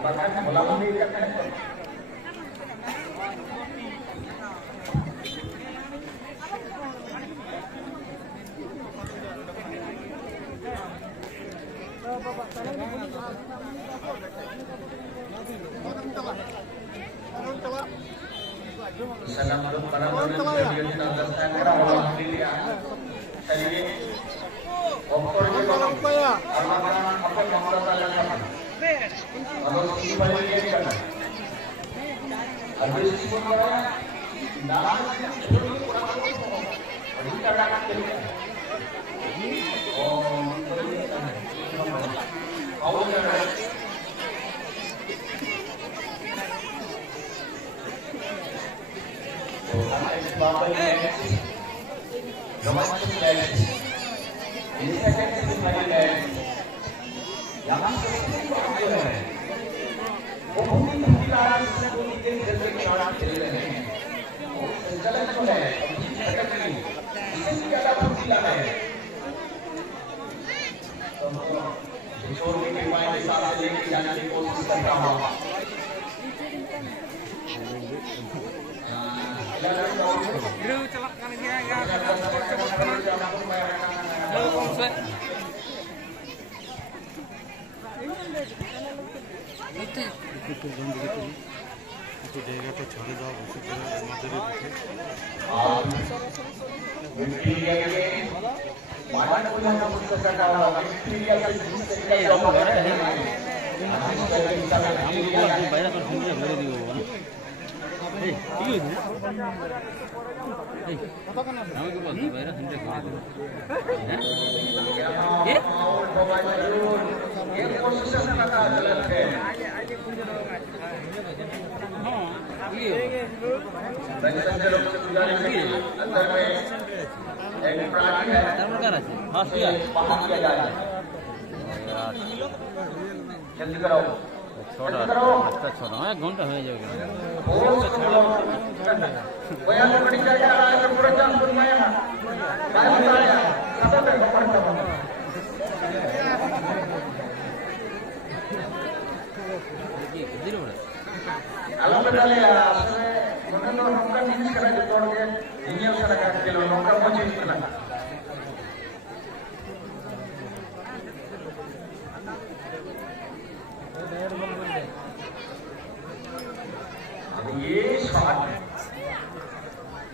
Assalamualaikum warahmatullahi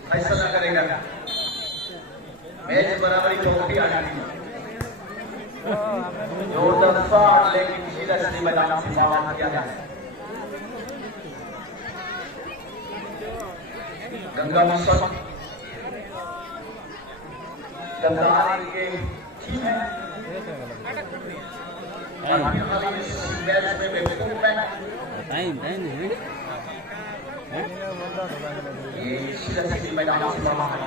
फैसला करेगा match बराबरी चौथी आनी जोरदार शॉट लेकिन सीधा सीधी मैदान से बाहर किया गया गंगा मिशन गंगार के टीम है मैच में बेवकूफ है ये सीधा सीधी मैदान से बाहर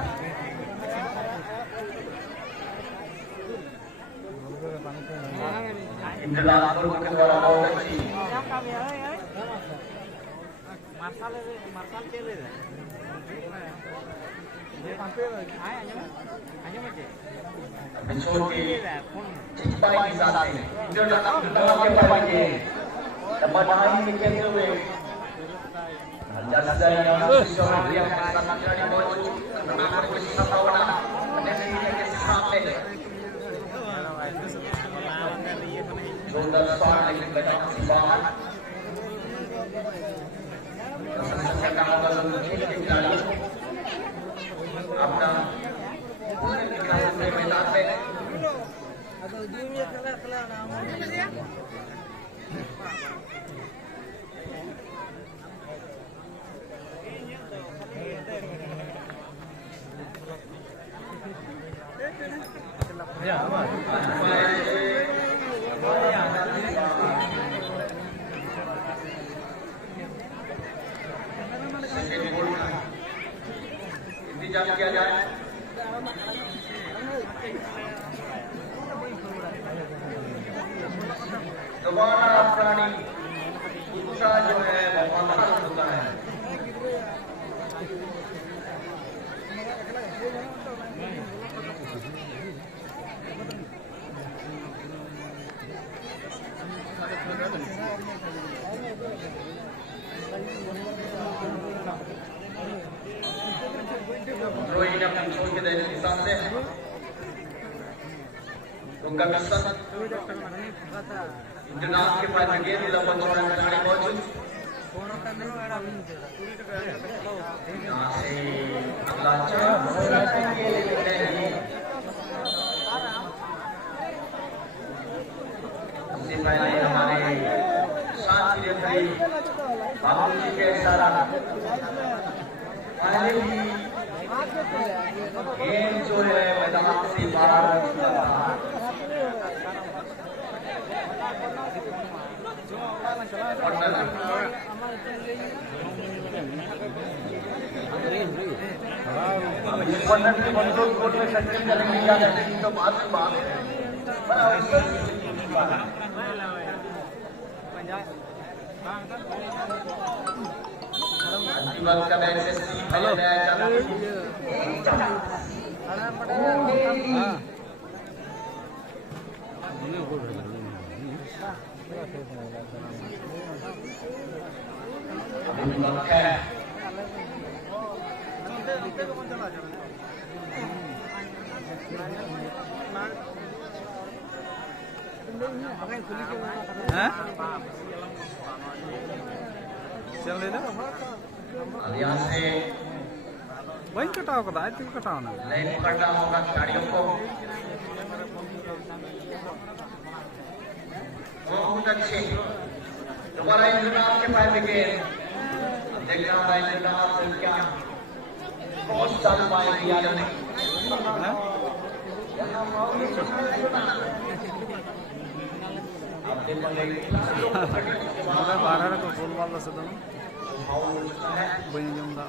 इंतजार करो के द्वारा बहुत अच्छी मार्शल चले छोड़ के चिप्पाई के साथ इंटरनेशनल के पाई के नंबर 9 में खेलते हुए जैसा yang sangat dari maju menang posisi lawan dan ke सामने जोरदार शॉट लेकिन मैदान से बाहर अपना मैदान में इंतजाम किया जाए दोबारा प्राणी दूसरा जो है बहुत होता है उनका मिशन इंटरनाथ के पास गेंद लंबा चौड़ा खिलाड़ी मौजूद यहाँ से अगला चांस इससे पहले हमारे शांति रेफरी बाबू जी के इशारा पहले भी गेंद जो है मैदान से बाहर मंजूर कोर्ट में सचिन करेंगे क्या करेंगे तो बात है का मैच हेलो चल ले लो अब यहाँ से वही कटाओ का दायित्व कटाओ ना लाइन पकड़ना होगा खिलाड़ियों को बहुत अच्छे दोबारा इंतजाम के पाए विकेट अब देख रहा हूँ इंतजाम से क्या बहुत चल पाएगी यार बारह को फुल वाला से दोनों बन जाऊंगा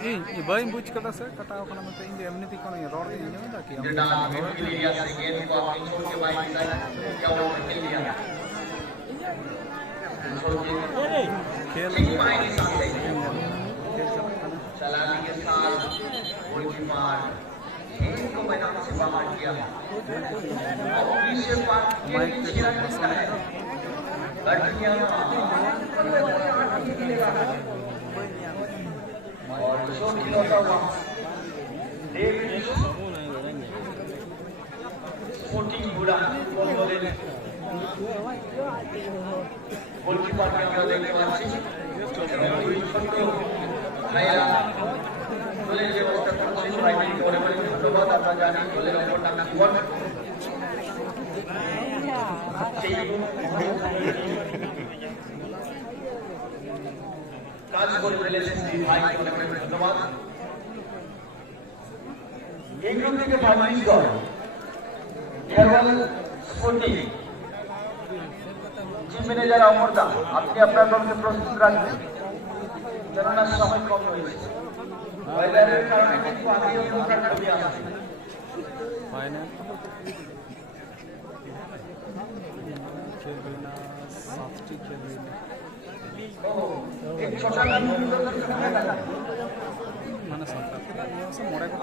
ये बाई बुझ कटा से कटाओ करना मतलब इंडिया हमने ती कौन ये रोड दी इंडिया में ताकि खेल चलाने के साथ गोलकीपर इनको मैदान से बाहर किया और पीछे पार और छोटी होता हुआ डेविड स्पोर्टिंग बुरा गोलकीपर के আমরা দেখতে পাচ্ছি দুই ছোট ভাইরা গোলের ব্যবস্থা করছে সবাইকে করে বলে ধন্যবাদ আমরা জানি গোলের অপর নাম জীবন কাজ করে ফেলেছেন দুই ভাইকে অনেক অনেক ধন্যবাদ এই গ্রুপ থেকে ফাইনালিস্ট দল এয়ারওয়েল স্পোর্টিং टीम मैनेजर अमरदा अपनी अपना दल के प्रस्तुत रखते जनना समय कम हुई वेदर कारण किंतु आगे दूसरा कभी आ सकते फाइनल खेल बिना साफ्टी खेल बिना एक छोटा टीम माने साफ्टा ये सब मोड़े को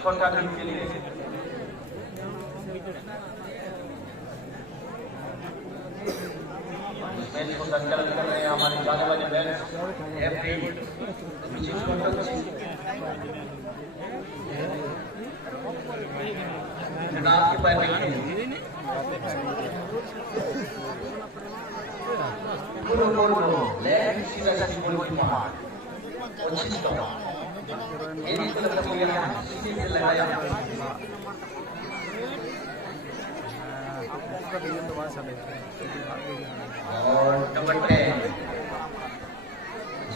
छोटा टीम के लिए मैच को संचालन कर रहे हैं हमारे जाने वाले मैच एफडी विशेष मंडल जी जनाब के पैर में गोल लेग सीधा सीधा गोल की मार अच्छी तरह एक तरफ से लिया सीधे से लगाया और नंबर 10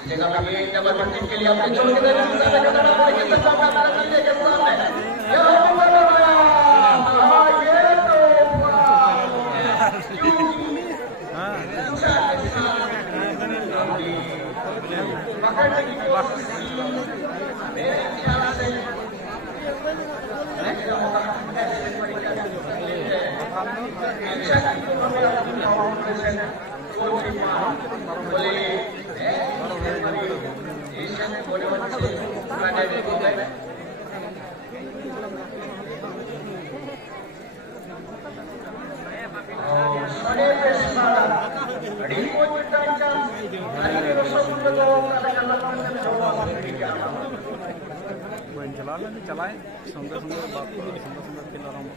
जगह पे एक नंबर 10 के लिए अपने छोड़ के देना के सामने करने के सामने ये तो पकड़ने की कोशिश मेरे ख्याल से चलाने चलाएं संगे संगे बात संगे संगे खेल आरम्भ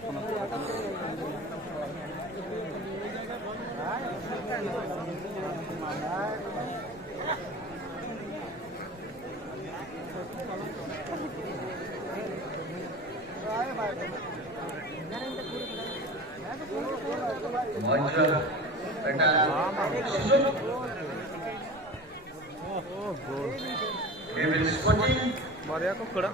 Maria ko kura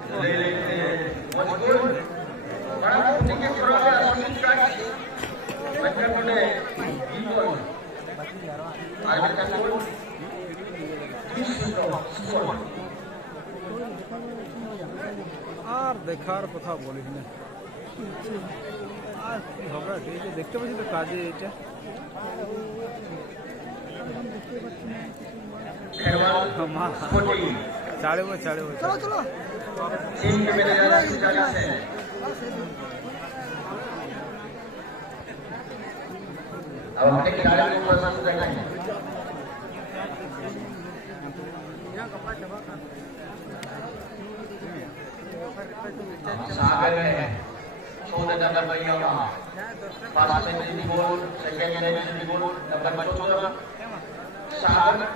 আর দেখার কথা বলিস না আর কি হবে এই যে দেখতে পাচ্ছি তো কাজে এটা चाड़े हुए चलो चलो अब अपने किनारे को पसंद करना है सागर में छोटे नंबर भैया first century goal second century goal number 14 सागर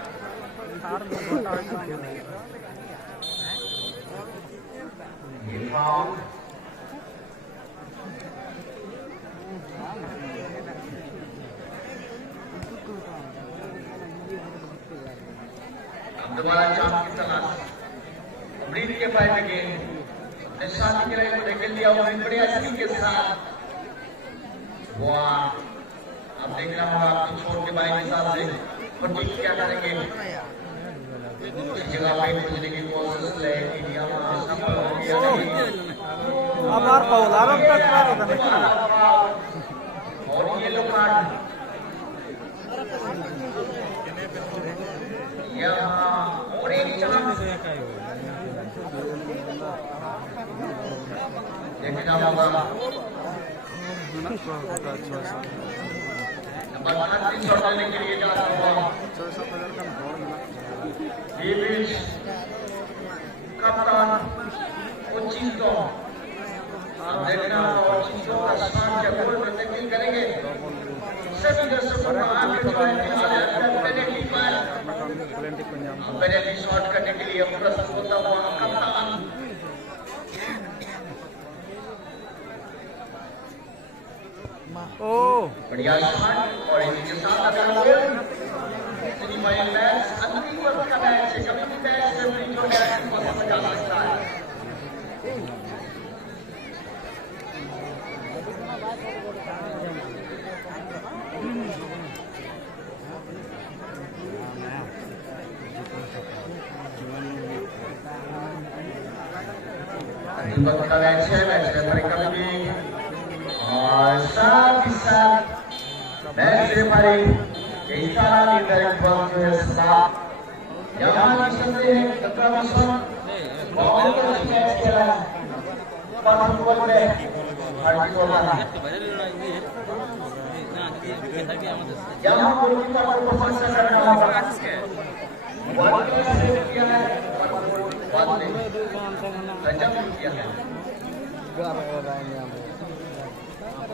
दोबारा चांद की तलाश ब्रीथ के फायदे के निशानी के लिए निकल दिया और बड़ी अच्छी के साथ वाह अब देखना होगा आपको छोड़ के बाई हिसाब से और क्या करेंगे जगह पे पहुंचने की कोशिश लेकिन यहाँ सफल हो गया अब यार पौलारम तक और ये लोग कार्ड यहाँ और एक चांस देखना होगा नंबर 29 डालने के लिए जाना होगा ये बीच कप्तान ओचिंतो देखना ओचिंतो का स्थान क्या गोल करने की करेंगे सभी दर्शकों को आगे बढ़ने की बात पेनल्टी शॉट करने के लिए प्रस्तुत होता हुआ कप्तान ओ बढ़िया शॉट और इनके साथ अगर गोल सेमीफाइनल मैच अंतिम वर्ग का मैच है कभी भी मैच से जो मैच को समझा सकता है अंतिम वर्ग का मैच है मैच रेफरी कभी भी और साथ ही साथ मैच रेफरी इशारा निर्धारित बॉल जो है स्टाफ यहाँ की सबसे तकरीबन बहुत अच्छा मैच खेला पांच बॉल में हार्दिक होगा यहाँ गोलकीपर को पसंद करना होगा बॉल से किया है बॉल ने गजब किया है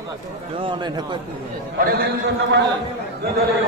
क्यों नहीं बड़े दिन नंबर